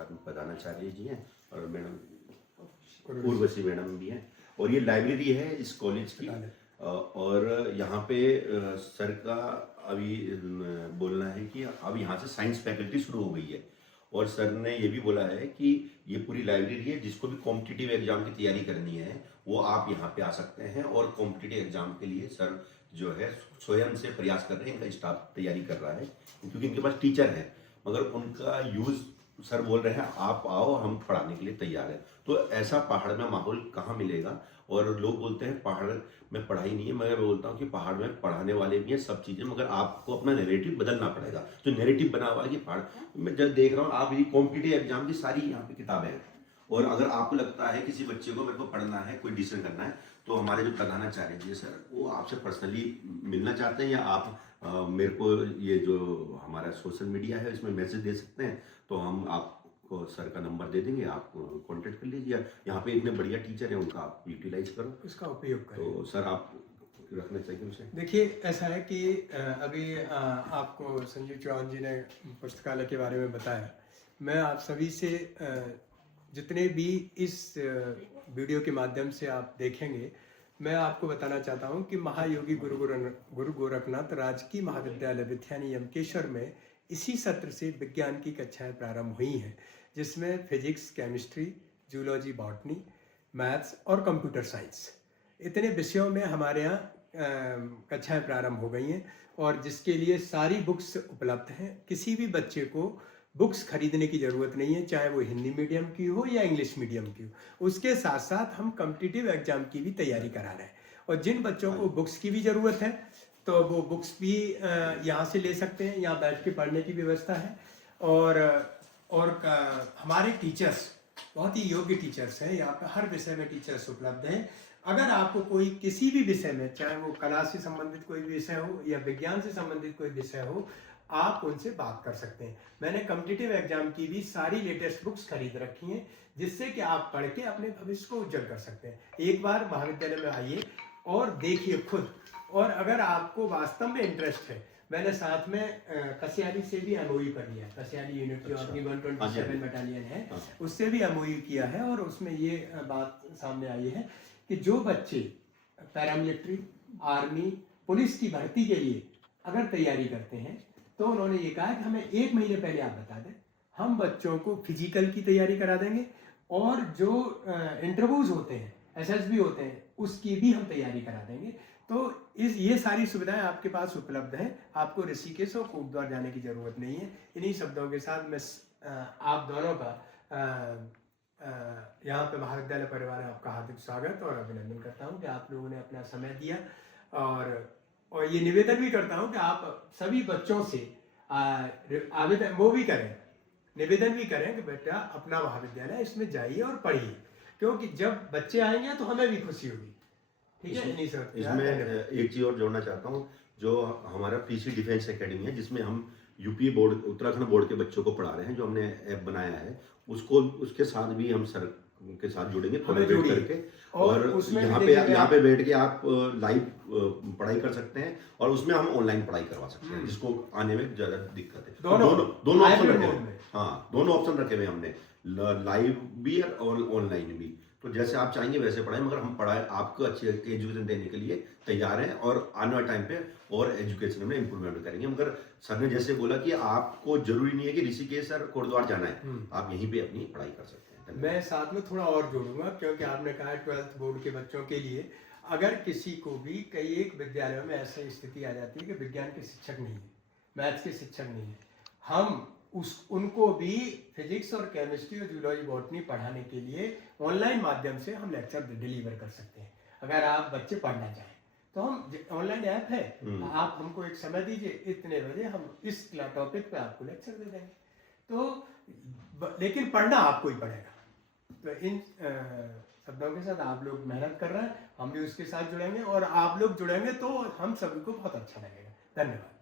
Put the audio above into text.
साथ में प्रधानाचार्य जी हैं और मैडम उर्वशी मैडम भी हैं। और ये लाइब्रेरी है इस कॉलेज की। और यहाँ पे सर का अभी बोलना है कि अब यहाँ से साइंस फैकल्टी शुरू हो गई है। और सर ने ये भी बोला है कि ये पूरी लाइब्रेरी है, जिसको भी कॉम्पिटिटिव एग्जाम की तैयारी करनी है वो आप यहाँ पे आ सकते हैं। और कॉम्पिटिटिव एग्जाम के लिए सर जो है स्वयं से प्रयास कर रहे हैं, इनका स्टाफ तैयारी कर रहा है, क्योंकि इनके पास टीचर हैं मगर उनका यूज़ सर बोल रहे हैं आप आओ, हम पढ़ाने के लिए तैयार हैं। तो ऐसा पहाड़ में माहौल कहाँ मिलेगा। और लोग बोलते हैं पहाड़ में पढ़ाई नहीं है, मगर मैं बोलता हूँ कि पहाड़ में पढ़ाने वाले भी हैं सब चीज़ें, मगर आपको अपना नैरेटिव बदलना पड़ेगा। जो नैरेटिव बना हुआ है कि पहाड़, मैं जब देख रहा हूँ आप ये कॉम्पिटिटिव एग्जाम की सारी यहाँ पे किताबें हैं। और अगर आपको लगता है किसी बच्चे को मेरे को पढ़ना है, कोई डिसीजन करना है, तो हमारे जो प्रधानाचार्य जी सर वो आपसे पर्सनली मिलना चाहते हैं, या आप मेरे को ये जो हमारा सोशल मीडिया है इसमें मैसेज दे सकते हैं, तो हम आपको सर का नंबर दे देंगे, आप कांटेक्ट कर लीजिए। यहाँ पे इतने बढ़िया टीचर हैं, उनका आप यूटिलाइज करो, उसका उपयोग करें। तो सर आप रखना चाहिए उसे। देखिए ऐसा है कि अभी आपको संजीव चौहान जी ने पुस्तकालय के बारे में बताया। मैं आप सभी से जितने भी इस वीडियो के माध्यम से आप देखेंगे, मैं आपको बताना चाहता हूं कि महायोगी गुरु गोरखनाथ राजकीय महाविद्यालय विद्यानी यमकेश्वर में इसी सत्र से विज्ञान की कक्षाएं प्रारंभ हुई हैं, जिसमें physics, chemistry, zoology, botany, maths और कंप्यूटर साइंस इतने विषयों में हमारे यहाँ कक्षाएं प्रारंभ हो गई हैं। और जिसके लिए सारी बुक्स उपलब्ध हैं। किसी भी बच्चे को बुक्स खरीदने की ज़रूरत नहीं है, चाहे वो हिंदी मीडियम की हो या इंग्लिश मीडियम की हो। उसके साथ साथ हम कॉम्पिटिटिव एग्जाम की भी तैयारी करा रहे हैं। और जिन बच्चों को बुक्स की भी ज़रूरत है तो वो बुक्स भी यहाँ से ले सकते हैं, यहाँ बैठ के पढ़ने की व्यवस्था है। और हमारे टीचर्स बहुत ही योग्य टीचर्स हैं, यहाँ पर हर विषय में टीचर्स उपलब्ध हैं। अगर आपको कोई किसी भी विषय में, चाहे वो कला से संबंधित कोई विषय हो या विज्ञान से संबंधित कोई विषय हो, आप उनसे बात कर सकते हैं। मैंने कॉम्पिटिटिव एग्जाम की भी सारी लेटेस्ट बुक्स खरीद रखी हैं, जिससे कि आप पढ़ के अपने भविष्य को उज्जवल कर सकते हैं। एक बार महाविद्यालय में आइए और देखिए खुद। और अगर आपको वास्तव में इंटरेस्ट है, मैंने साथ में कसियाली से भी एमओयू कर लिया है। कसियाली यूनिट जो अपनी 127 बटालियन है, उससे भी एमओयू किया है। और उसमें ये बात सामने आई है कि जो बच्चे पैरामिलिट्री, आर्मी, पुलिस की भर्ती के लिए अगर तैयारी करते हैं, तो उन्होंने ये कहा कि हमें 1 महीने पहले आप बता दें, हम बच्चों को फिजिकल की तैयारी करा देंगे। और जो इंटरव्यूज होते हैं, एसएसबी होते हैं, उसकी भी हम तैयारी करा देंगे। तो ये सारी सुविधाएं आपके पास उपलब्ध हैं। आपको ऋषिकेश और कोटद्वार जाने की ज़रूरत नहीं है। इन्हीं शब्दों के साथ मैं आप दोनों का यहाँ पे महाविद्यालय परिवार है आपका हार्दिक स्वागत और अभिनंदन करता हूँ कि आप लोगों ने अपना समय दिया। और ये निवेदन भी करता हूँ कि आप सभी बच्चों से आवेदन वो भी करें, निवेदन भी करें कि बेटा अपना महाविद्यालय इसमें जाइए और पढ़िए, क्योंकि जब बच्चे आएंगे तो हमें भी खुशी होगी। ठीक है। इसमें एक चीज़ और जोड़ना चाहता हूँ, जो हमारा पीसी डिफेंस एकेडमी है, जिसमें हम यूपी बोर्ड, उत्तराखंड बोर्ड के बच्चों को पढ़ा रहे हैं, जो हमने ऐप बनाया है, उसके साथ भी हम सर के साथ जुड़ेंगे कोलैबोरेट करके। और यहाँ पे बैठ के आप लाइव पढ़ाई कर सकते हैं, और उसमें हम ऑनलाइन पढ़ाई करवा सकते हैं, जिसको आने में ज़्यादा दिक्कत है। दोनों ऑप्शन रखे हुए। हाँ, दोनों ऑप्शन रखे हुए हमने, लाइव भी और ऑनलाइन भी। तो जैसे आप चाहेंगे वैसे पढ़ाएं, मगर हम पढ़ाए आपको अच्छी एजुकेशन देने के लिए तैयार हैं, और आने वाले टाइम पे और एजुकेशन में इंप्रूवमेंट करेंगे। मगर सर ने जैसे बोला कि आपको जरूरी नहीं है कि ऋषिकेश और कोटद्वार जाना है, आप यहीं पे अपनी पढ़ाई कर सकते हैं। मैं साथ में थोड़ा और जोड़ूंगा, क्योंकि आपने कहा 12th बोर्ड के बच्चों के लिए अगर किसी को भी कई एक विद्यालयों में ऐसी स्थिति आ जाती है कि विज्ञान के शिक्षक नहीं है, मैथ्स के शिक्षक नहीं है, हम उनको भी फिजिक्स और केमिस्ट्री और जूलॉजी, बॉटनी पढ़ाने के लिए ऑनलाइन माध्यम से हम लेक्चर डिलीवर कर सकते हैं। अगर आप बच्चे पढ़ना चाहें तो हम ऑनलाइन ऐप है, आप हमको एक समय दीजिए, इतने बजे हम इस टॉपिक पे आपको लेक्चर दे देंगे। तो लेकिन पढ़ना आपको ही पड़ेगा। तो इन शब्दों के साथ आप लोग मेहनत कर रहे हैं, हम भी उसके साथ जुड़ेंगे, और आप लोग जुड़ेंगे तो हम सभी को बहुत अच्छा लगेगा। धन्यवाद।